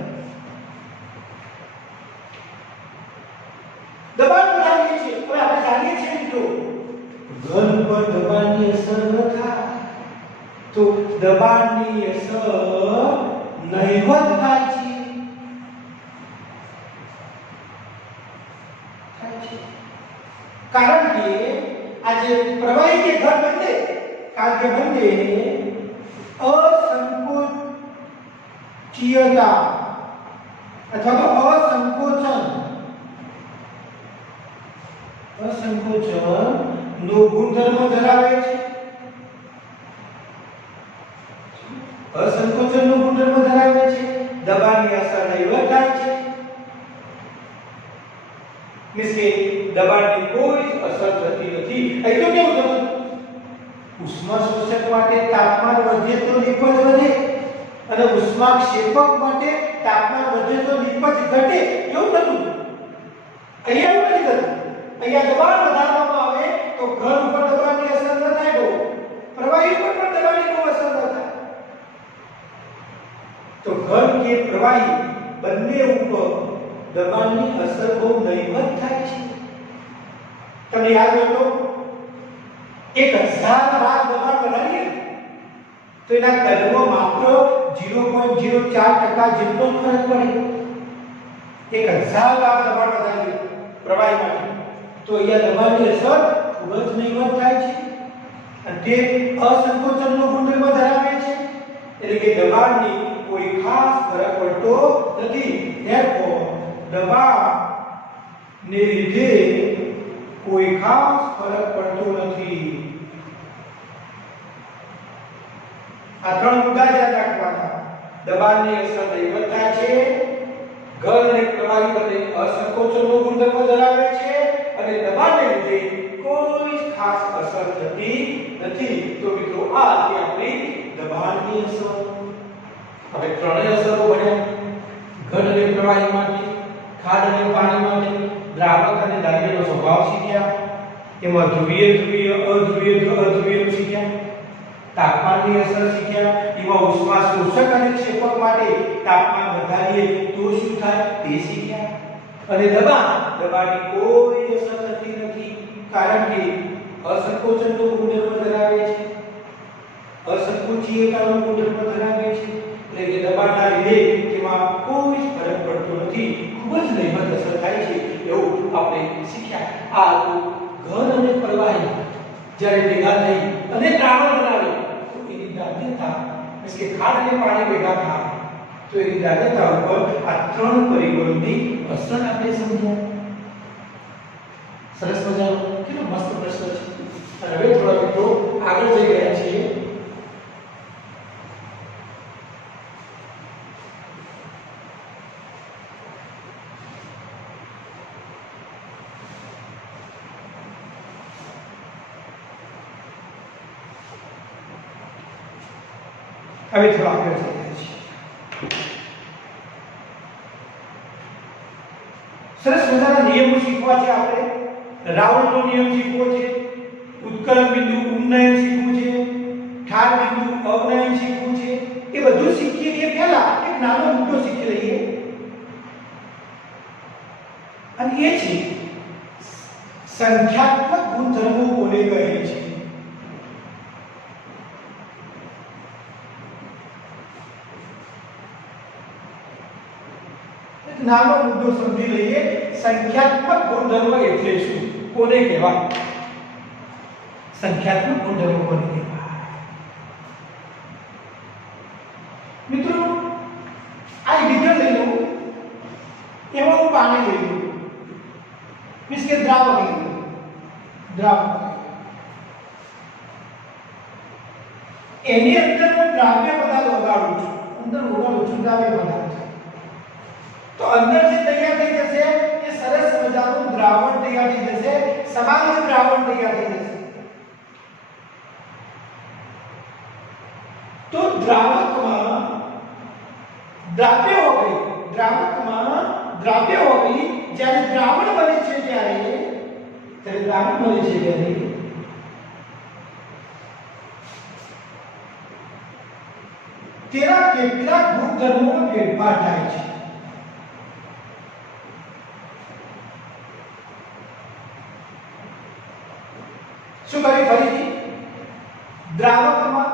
દબાણ વધારીએ છીએ. હવે આપણે જાણીએ છીએ મિત્રો ઘન પર દબાણની અસર ન થાય તો દબાણની અસર નહિવત થાય છે. કારણ કે આ જે પ્રવાહી કે ઘન બંને અસંકોચીયતા અથવા તો અસંકોચન નો ગુણધર્મ ધરાવે છે. અસંકોચનનો ગુણધર્મ ધરાવે છે. દબાણની અસર નહિવત થાય છે. મીન્સ કે દબાણની કોઈ અસર થતી નથી. અહીં તો કેવું થતું? ઉષ્મા શોષક માટે તાપમાન વધે તો નિપજ વધે અને ઉષ્મા ક્ષેપક માટે તાપમાન વધે તો નિપજ ઘટે. કેવું થતું? અહીંયા એવું નથી થતું. અહીંયા દબાણ વધારવામાં આવે તો ઘન ઉપર દબાણની અસર ન થાય, બહુ પ્રવાહી ઉપર પણ દબાણની બહુ અસર ન થાય. તો ઘન કે પ્રવાહી બંને ઉપર દબાણની અસર બહુ નહિવત થાય છે. તમને યાદ હોય તો 1000 bar દબાણ વધારીએ તો એના કદમાં માત્ર 0.04% જેટલો ફરક પડે. 1000 bar દબાણ વધારીએ પ્રવાહી માટે તો અહીંયા દબાણની અસર ખૂબ જ નહિવત થાય છે. અને તે અસંકોચનનો ગુણધર્મ ધરાવે છે. એટલે કે દબાણની કોઈ ખાસ ફરક પડતો નથી. therefore દબાણને લીધે કોઈ ખાસ ફરક પડતો નથી. આ ત્રણ મુદ્દા યાદ રાખવાના. દબાણની અસર નહિવત થાય છે, ઘન અને પ્રવાહી બંને અસંકોચનનો ગુણધર્મ ધરાવે છે અને દબાણને લીધે કોઈ ખાસ અસર થતી નથી. તો મિત્રો આ હતી આપણી દબાણની અસર. હવે ત્રણેય અસરો ભણ્યા. ઘન અને પ્રવાહી માટે, ખાંડ અને પાણી માટે, દ્રાવક અને દ્રવ્યનો સ્વભાવ શીખ્યા. એમાં ધ્રુવીય, અધ્રુવીય શીખ્યા. તાપમાનની અસર શીખ્યા. એમાં ઉષ્મા શોષક અને ક્ષેપક માટે તાપમાન વધારીએ તો શું થાય તે શીખ્યા. અને દબાણની કોઈ અસર થતી નથી કારણ કે અસંકોચનનો ગુણધર્મ ધરાવે છે, અસંકોચીયતાનો ગુણધર્મ ધરાવે છે. એટલે કે દબાણના લીધે તેમાં કોઈ ફરક પડતો નથી, ખૂબ જ નહિવત અસર થાય છે એવું આપણે શીખ્યા. આ ઘન અને પ્રવાહી જ્યારે ભેગા થઈ અને દ્રાવણ બનાવે તો એની દ્રાવ્યતા, એટલે કે ખાંડ અને પાણી ભેગા થાય તો એની દ્રાવ્યતા ઉપર આ ત્રણ પરિબળોની અસર આપણે સમજ્યા. સરસ મજાનો કેટલો મસ્ત પ્રશ્ન છે. અને હવે થોડા મિત્રો આગળ જઈ રહ્યા છીએ. હવે થોડા આગળ જઈ રહ્યા છીએ. સરસ મજાના નિયમો શીખવા છે આપણે. રાઉન્ડનો નિયમ શીખવો છે, ઉત્કલન બિંદુ ઉન્નયન શીખવું છે, ઠાર બિંદુ અવનયન શીખવું છે. એ બધું શીખીએ એ પહેલા એક નાનો મુદ્દો શીખી લઈએ અને એ છે સંખ્યાત્મક ગુણધર્મો કોને કહે છે. નાનો મુદ્દો સમજી લઈએ. સંખ્યાત્મક ગુણધર્મ એટલે શું, કોને કહેવાય? સંખ્યાત્મક ગુણધર્મો કોને કહેવાય? મિત્રો આ બીજર લઈ લો, એમાં હું પાણી લઈ લઉં, મીન્સ કે દ્રાવક લઈ લઉં, દ્રાવક એની અંદર હું દ્રાવ્ય પદાર્થ ઓગાળું છું, અંદર ઓગાળું છું દ્રાવ્ય પદાર્થ, તો અંદર જે તૈયાર થઈ જશે એ સરસ મજાનું દ્રાવણ તૈયાર થઈ જશે, સમાન દ્રાવણ તૈયાર થઈ જશે. તો દ્રાવકમાં દ્રાવ્ય ઓગળી, દ્રાવકમાં દ્રાવ્ય ઓગળી જ્યારે દ્રાવણ બને છે ત્યારે દ્રાવણ બને છે ત્યારે તેના કેટલાક ગુણધર્મોમાં ફેરફાર થાય છે. શું કરી ફરીથી? દ્રાવકમાં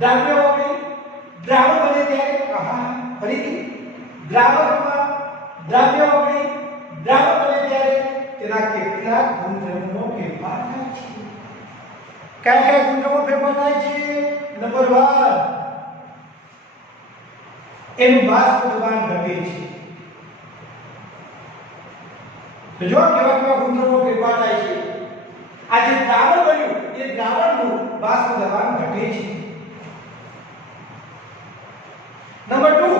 દ્રાવ્ય ઓગળી દ્રાવણ બને ત્યારે ફરીથી દ્રાવકમાં દ્રાવ્ય ઓગળી દ્રાવણ બને ત્યારે તેના કેટલાક ગુણધર્મો ફેરફાર થાય છે. કયા કયા ગુણધર્મો ફેરફાર થાય છે? નંબર 1, એનું બાષ્પ દબાણ ઘટે છે. તો જો કેવા કેવા ગુણધર્મો ફેરફાર થાય છે? આ જે દ્રાવણ બન્યું એ દ્રાવણનું બાષ્પ દબાણ ઘટે છે. નંબર 2,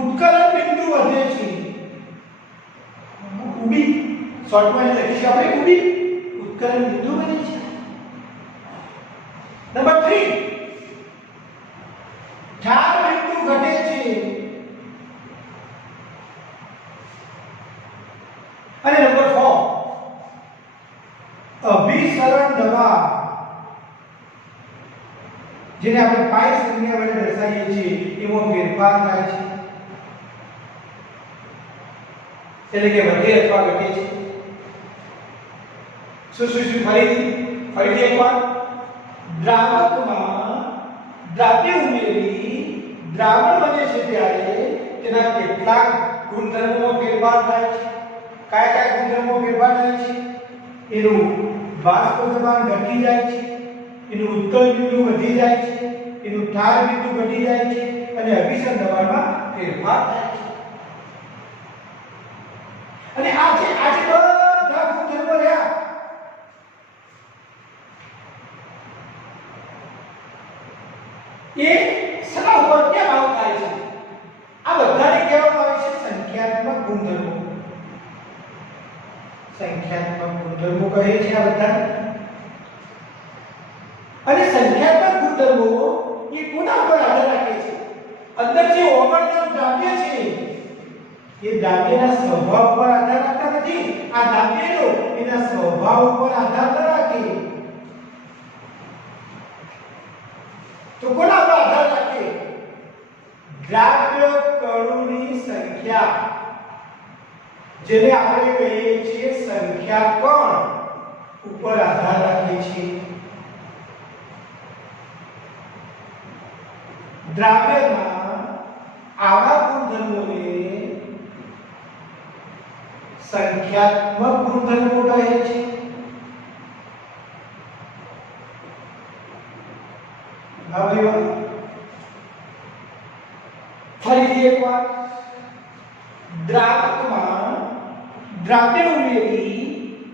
ઉત્કલન બિંદુ વધે છે. ઉબી શોર્ટમાં લખી છે આપણે ઉબી ઉત્કલન બિંદુ વધે છે. નંબર 3, ઠાર બિંદુ ઘટે છે. અને નંબર 4, અભિસરણ દબાણ, જેને આપણે પાઈ સંજ્ઞા વડે દર્શાવીએ છીએ, એમાં ફેરફાર થાય છે. એટલે કે વધે અથવા ઘટે છે. શું ફરીથી એકવાર દ્રાવકમાં દ્રાવ્ય ઉમેરી દ્રાવણ બને છે ત્યારે તેના કેટલાક ગુણધર્મોમાં ફેરફાર થાય છે. કયા કયા ગુણધર્મોમાં ફેરફાર થાય છે? એનું બાષ્પ દબાણ ઘટી જાય છે, એનું ઉત્કલ બિંદુ વધી જાય છે, એનું ઠાર બિંદુ ઘટી જાય છે અને અભિસરણ દબાણમાં ફેરફાર થાય છે. અને આ જે બધા ગુણધર્મો રહ્યા એ શેના ઉપર કેમ આવું થાય છે? આ બધાને કહેવામાં આવે છે સંખ્યાત્મક ગુણધર્મો. સંખ્યાત્મક ગુણધર્મો કહે છે આ બધાને. અને સંખ્યાત્મક ગુણધર્મો એ કોના પર આધાર રાખે છે? અંદર જે ઓગળનાર દ્રાવ્ય છે એ દ્રાવ્યના સ્વભાવ પર આધાર રાખતા નથી. આ દ્રાવ્યનો એના સ્વભાવ ઉપર આધાર ન રાખે તો કોના પર આધાર રાખે? દ્રાવ્ય કણોની સંખ્યા, જેને આપણે કહીએ છીએ સંખ્યા કણ, ઉપર આધાર રાખે છે. દ્રાવ્યમાં આવા ગુણધર્મોને સંખ્યાત્મક ગુણધર્મો કહે છે. ફરીથી એકવાર દ્રાવકમાં દ્રાવ્ય ઉમેરી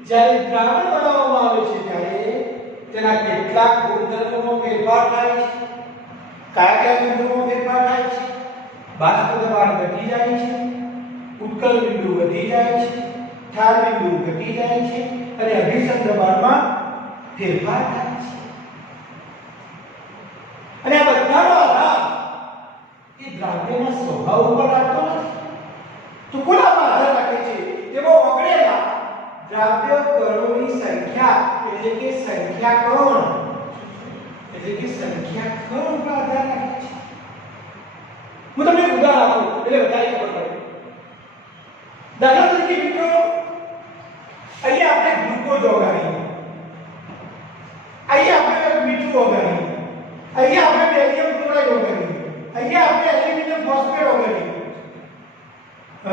જ્યારે દ્રાવણ બનાવવામાં આવે છે ત્યારે તેના કેટલાક ગુણધર્મોમાં ફેરફાર થાય છે. કયા કયા ગુણધર્મોમાં ફેરફાર થાય છે? બાષ્પ દબાણ ઘટી જાય છે, ઉત્કલ બિંદુ વધી જાય છે, ઠાર બિંદુ ઘટી જાય છે અને અભિસરણ દબાણમાં ફેરફાર થાય છે. અને આ બધાનો આધાર એ દ્રાવ્યના સ્વભાવ ઉપર રાખતો નથી તો કોના પર આધાર રાખે છે? તેમાં ઓગળેલા દ્રાવ્ય કણોની સંખ્યા એટલે કે સંખ્યા કણ પર આધાર રાખે છે. હું તમને એક ઉદાહરણ આપું એટલે વધારે ખબર પડે. દાખલા તરીકે મિત્રો અહીંયા આપણે ગ્લુકોઝ ઓગાળીએ, અહીંયા આપણે મીઠું ઓગાળીએ, અહીંયા આપણે બેરિયમ ક્લોરાઇડ ઓગાળીએ, અહીંયા આપણે એલ્યુમિનિયમ ફોસ્ફેટ ઓગાળીએ,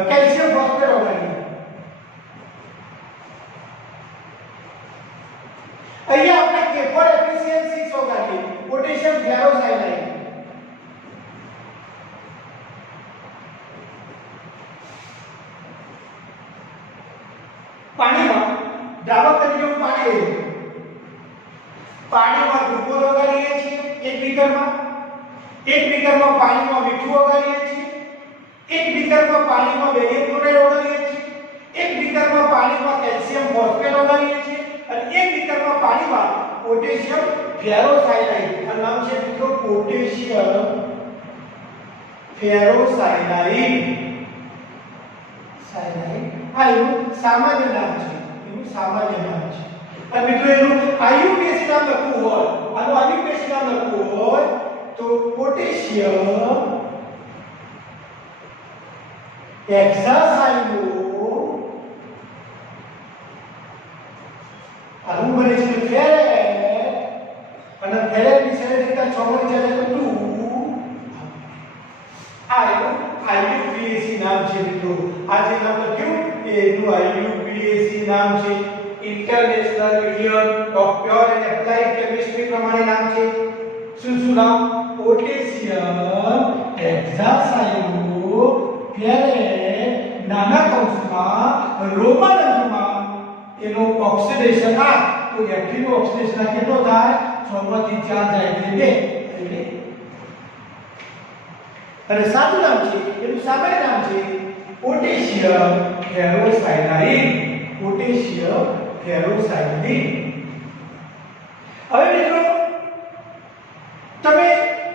કેલ્શિયમ ફોસ્ફેટ ઓગાળીએ. અહીંયા આપણે K4 એફિશિયન્સી શોધાવીએ પોટેશિયમ ફેરોસાયનાઇડ પાણીમાં દ્રાવક તરીકે હું પાણી લઈ લઉં પાણીમાં ગ્લુકોઝ ઓગાળીએ છીએ 1 બીકરમાં 1 બીકરમાં પાણીમાં મીઠું ઓગાળીએ છીએ 1 બીકરમાં પાણીમાં બેરિયમ ક્લોરાઇડ ઓગાળીએ છીએ 1 બીકરમાં પાણીમાં કેલ્શિયમ ફોસ્ફેટ ઓગાળીએ છીએ અને 1 બીકરમાં પાણીમાં પોટેશિયમ ફેરોસાયનાઇડ આ નામ છે મિત્રો પોટેશિયમ ફેરોસાયનાઇડ આ એનું સામાન્ય નામ છે અને મિત્રો એનું આયુપીએસી નામ લખવું હોય આનું આયુપીએસી નામ લખવું હોય તો પોટેશિયમ હેક્સાસાયનો આનું બને છે ફેરેટ અને ફેરેટ ની શરીરતા 6 મળી જાય તો 2 આ એનું આયુપીએસી નામ છે મિત્રો આ જે નામ લખ્યું એનું આયુપીએસી નામ છે international union of pure and applied chemistry પ્રમાણે નામ છે શું નામ પોટેશિયમ હેક્સાસાયનો ફેરેટ નાના કૌંસમાં રોમન અંકમાં એનો ઓક્સિડેશન આ તો એક્ટિવ ઓક્સિડેશન કેટલો થાય 6 માંથી 4 જાય એટલે 2 અને સાદું નામ છે એનું સામાન્ય નામ છે પોટેશિયમ ફેરોસાયનાઇડ પોટેશિયમ ફેરોસાયનાઇડ હવે મિત્રો તમે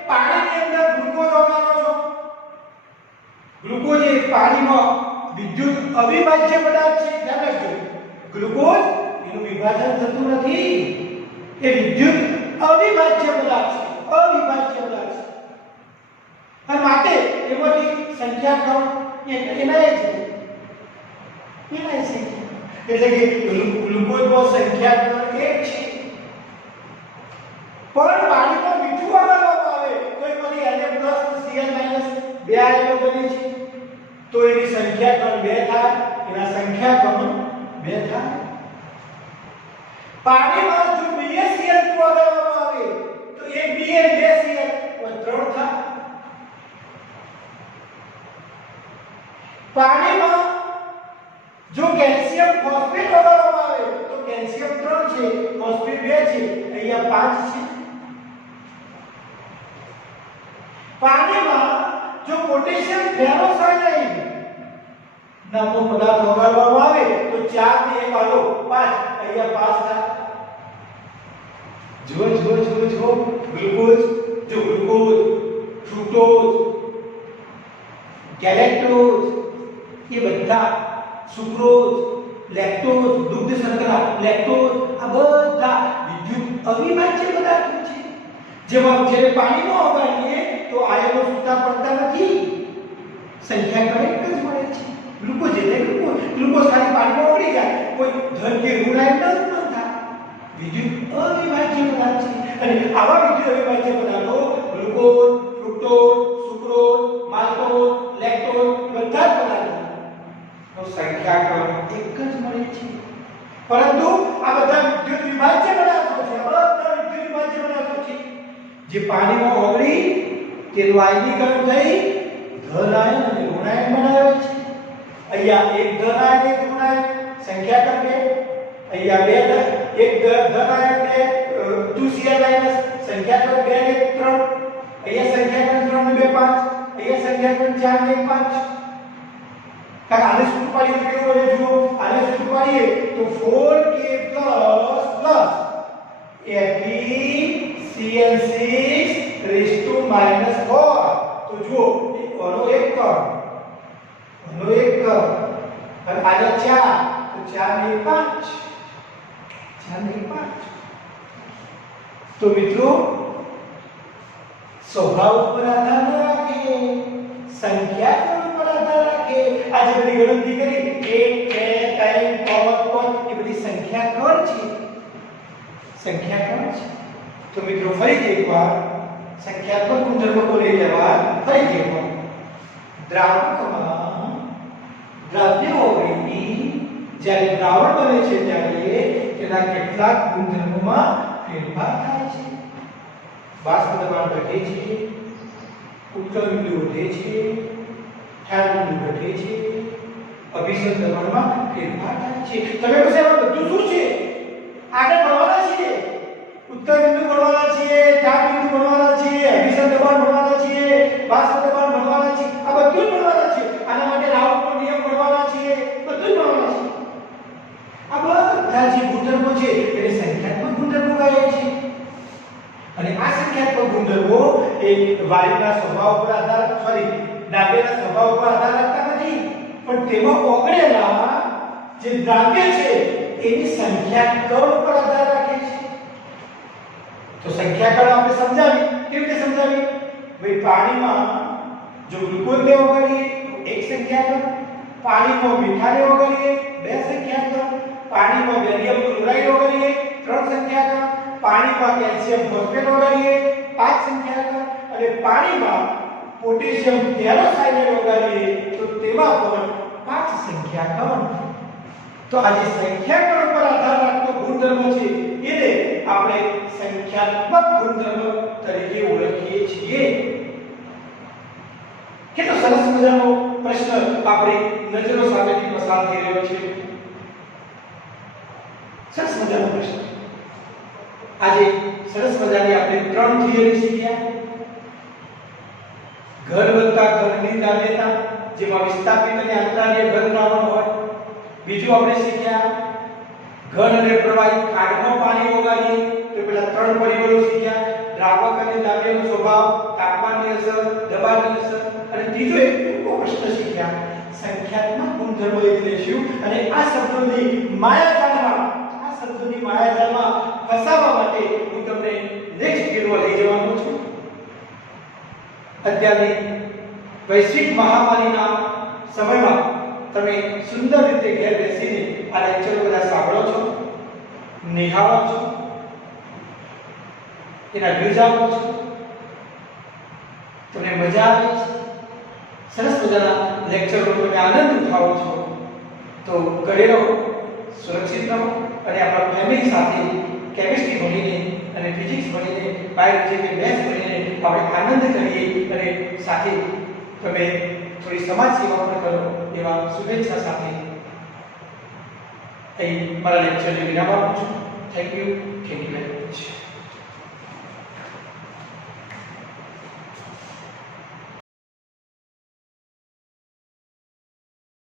પાણીની અંદર ગ્લુકોઝ ઓગાળો છો ગ્લુકોઝ એ પાણીમાં વિદ્યુત અવિભાજ્ય પદાર્થ છે ધ્યાન રાખજો ગ્લુકોઝ એનું વિભાજન થતું નથી એ વિદ્યુત અવિભાજ્ય પદાર્થ છે અને માટે એમાંથી સંખ્યા ક્રમ એના છે એટલે કે ગ્લુકોઝમાં સંખ્યા ક્રમ 1 છે પણ પાણીમાં મીઠું ઓગાળવામાં આવે તો એમાંથી Na+ Cl- બે આયનો બને છે તો એની સંખ્યા ક્રમ 2 થાય એના સંખ્યા ક્રમ 2 થાય પાણીમાં જો BaCl2 ઓગાળવામાં આવે તો 1 Ba 2 Cl 3 થાય પાણીમાં જો કેલ્શિયમ ફોસ્ફેટ ઓગાળવામાં આવે તો કેલ્શિયમ 3 છે ફોસ્ફેટ 2 છે અહીંયા 5 છે પાણીમાં જો પોટેશિયમ ફેરોસાયનાઇડ નામનો પદાર્થ ઓગાળવામાં આવે તો 4 ને 1 આલો 5 અહીંયા 5 થાય જો ગ્લુકોઝ ફ્રુક્ટોઝ ગેલેક્ટોઝ ये બધા સુક્રોઝ લેક્ટોઝ દુગ્ધ શર્કરા લેક્ટોઝ આ બધા વિદ્યુત અવિભાજ્ય પદાર્થો છે જેમાં જ્યારે પાણીમાં ઓગાળીએ તો આયનો છૂટા પડતા નથી સંખ્યા ક્રમ 1 જ મળે છે ગ્લુકોઝ એટલે ગ્લુકોઝ ખાલી પાણીમાં ઓગળી જાય કોઈ ધન કે ઋણ આયન ન થાય વિદ્યુત અવિભાજ્ય પદાર્થ છે અને આવા વિદ્યુત અવિભાજ્ય પદાર્થો glucose fructose sucrose maltose lactose બધા પદાર્થો સંખ્યા ક્રમ 1 જ મળે છે પરંતુ આ બધા વિદ્યુત વિભાજ્ય પદાર્થો છે જે પાણીમાં ઓગળી તેનું આયનીકરણ થઈ ધન આયન અને ઋણ આયન બનાવે છે અહીંયા એક ધન આયન એક ઋણ આયન સંખ્યા ક્રમ 2 અહીંયા બે એક ધન આયન બે 2 Cl- સંખ્યા ક્રમ 2 ને 3 અહીંયા સંખ્યા ક્રમ 3 ને 2 5 અહીંયા સંખ્યા ક્રમ 4 ને 5 કારણ આને સૂત્ર પાડીએ તો કેવું બને જુઓ આને સૂત્ર પાડીએ તો 4k FeCl6 તો જુઓ આનો એક કર અને આને 4 તો 4 ને 5 તો મિત્રો સ્વભાવ ઉપર આધાર ન રાખે સંખ્યા પર આધાર રાખે આજે બધી ગણતરી કરી 1 2 3 5 એ બધી સંખ્યા કર છે તો મિત્રો ફરીથી એકવાર સંખ્યાત્મક ગુણધર્મો લઈ લેવા ફરીથી એકવાર દ્રાવકમાં દ્રવ્ય ઓગળી જ્યારે દ્રાવણ બને છે ત્યારે તેના કેટલાક ગુણધર્મોમાં ફેરફાર થાય છે. બાષ્પ દબાણ ઘટે છે, ઉત્કલ બિંદુ વધે છે, ઠાર બિંદુ ઘટે છે, અભિસંધ દબાણમાં ફેરફાર થાય છે. તમે કહો આ બધું શું છે? આગળ ભણવાના છીએ. ઉત્કલ બિંદુ ભણવાના છીએ, ઠાર બિંદુ ભણવાના છીએ, અભિસંધ દબાણ ભણવાના છીએ, બાષ્પ દબાણ ભણવાના છીએ. આ બધું જ ભણવાના છે. આના માટે રાઉટનો નિયમ ભણવાના છીએ. બધું જ ભણવાના છે. આ બધા જે ગુણધર્મો છે એને સંખ્યાત્મક ગુણધર્મો કહે છે. અને આ સંખ્યાત્મક ગુણધર્મો એ વાયુના સ્વભાવ પર આધાર દ્રાવ્યના સ્વભાવ પર આધાર રાખતા નથી, પણ તેમાં ઓગળેલા જે દ્રાવ્ય છે એની સંખ્યા કણ પર આધાર રાખે છે. તો સંખ્યા કણ આપણે સમજાવી. કેવી રીતે સમજાવી? ભાઈ પાણીમાં જો ગ્લુકોઝને ઓગળીએ તો એક સંખ્યા કણ, પાણીમાં મીઠાને ઓગળીએ બે સંખ્યા કણ, પાણીમાં બેરિયમ ક્લોરાઇડ ઓગળીએ ત્રણ સંખ્યા કણ, પાણીમાં કેલ્શિયમ ફોસ્ફેટ ઓગળીએ પાંચ સંખ્યા કણ, અને પાણીમાં પોટેશિયમ પેરોસાયનેટ ઓગળીએ તો તેમાં પણ પાંચ સંખ્યા કણ. તો આ જે સંખ્યા કણ પર આધાર રાખતો ગુણધર્મ છે એને આપણે સંખ્યાત્મક ગુણધર્મ તરીકે ઓળખીએ છીએ. કેટલો સરસ મજાનો પ્રશ્ન આપણે નજરો સામેથી પસાર થઈ રહ્યો છે. સરસ મજાનો પ્રશ્ન. આજે સરસ મજાની આપણે ત્રણ થિયરી શીખ્યા. ઘન વત્તા ઘનની દ્રાવ્યતા, જેમાં વિસ્થાપિત અને અંતરાલીય ઘન દ્રાવણ હોય. બીજું આપણે શીખ્યા ઘન અને પ્રવાહી ખાંડમાં પાણી ઓગાળીએ તો પેલા ત્રણ પરિબળો શીખ્યા: દ્રાવક અને દ્રાવ્યનો સ્વભાવ, તાપમાનની અસર, દબાણની અસર. અને ત્રીજો એક ટૂંકો પ્રશ્ન શીખ્યા સંખ્યાત્મક ગુણધર્મો એટલે શું. અને આ શબ્દોની માયાજાળમાં ફસાવવા માટે હું તમને નેક્સ્ટ વિડિયોમાં લઈ જવાનો છું. અત્યારની વૈશ્વિક મહામારીના સમયમાં તમે સુંદર રીતે ઘેર બેસીને આ લેક્ચર બધા સાંભળો છો, નિહાળો છો, એના વ્યૂઝ આપો છો, તમને મજા આવે છે, સરસ મજાના લેક્ચરનો તમે આનંદ ઉઠાવો છો. તો ઘરે રહો, સુરક્ષિત રહો અને આપણા ફેમિલી સાથે કેમિસ્ટ્રી ભણીને અને ફિઝિક્સ ભણીને, બાયોલોજી કે મેથ્સ ભણીને આપણે આનંદ કરીએ અને સાથે તમે થોડી સમાજ સેવા પણ કરો એવા શુભેચ્છા સાથે અહીં મારા લેક્ચરને વિરામ આપું છું. Thank you very much.